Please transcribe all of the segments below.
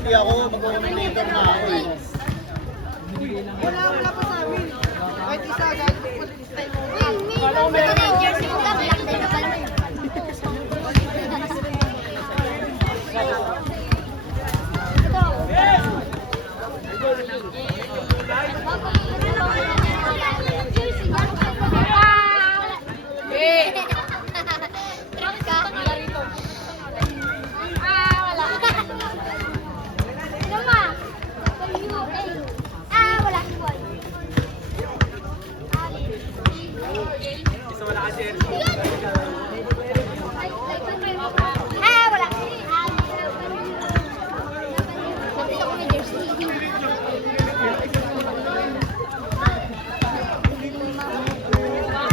Hindi ako, mag-commentator na ako eh. Wala po sa amin. Kahit isa, guys. Kala ko meron jersey mo ka, black tayo na pala.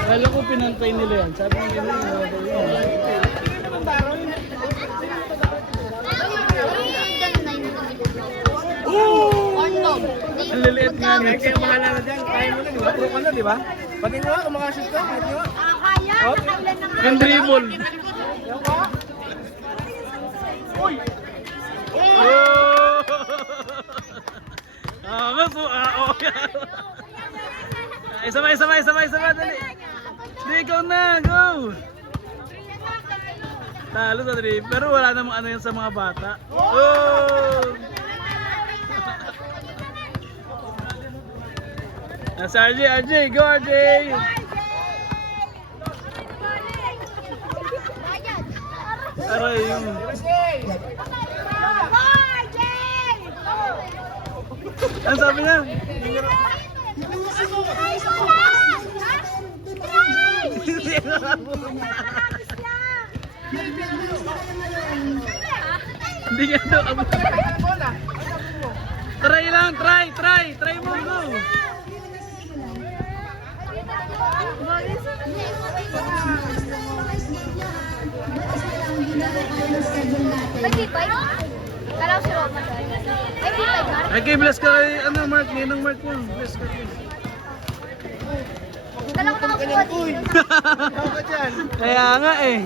Kala ko pinantay nila yan. Sabi nila yun. Ang liliit nga niya. Kaya mahala na dyan. Kaya mo na, di ba? Pro ka na, di ba? Pati nga, kung makashoot ka, pati nga. Ang dribble. Oh! Ah, maso. Ah, okay. Isa pa, dali. Hindi, ikaw na, go! Talo sa dribble. Pero wala namang ano yan sa mga bata. Oh! Nasa RJ, go RJ! Aray yung... Ano sabi niya? Hindi nga daw ako. Try lang, try mo, go! May P5? Kala ko si Roma. May P5 na? Okay, bless ka kay, ano, Mark, ninong Mark mo. Bless ka kay. Kala ko nakakuha dito. Ikaw ka dyan. Kaya nga eh.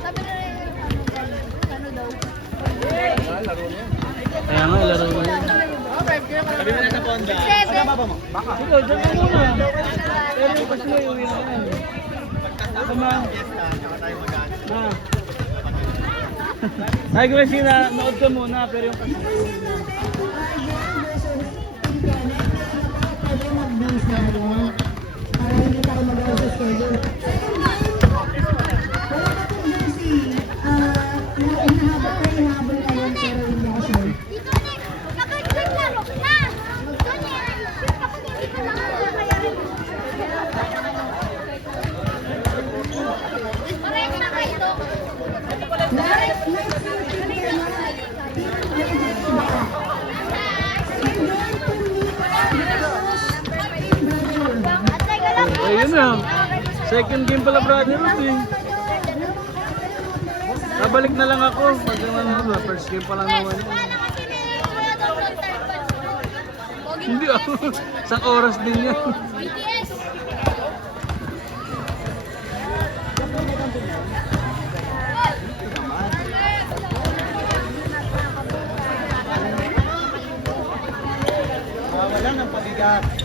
Sabi na rin, ano daw? Kaya nga, laro mo yan. Sabi mo na sa Ponda. Seven. Baka. Ikaw, dyan ka muna. Pero yung kasi may uwi na yan. Sama. Ma. Ay, Gracie, nood ka muna, pero yung kasi may uwi na. Ayun na. Second game pala, brother. Babalik na lang ako. Pag ano, first game pa lang naman. Hindi ako. Isang oras din yan. BTS! Wala nang pabigat.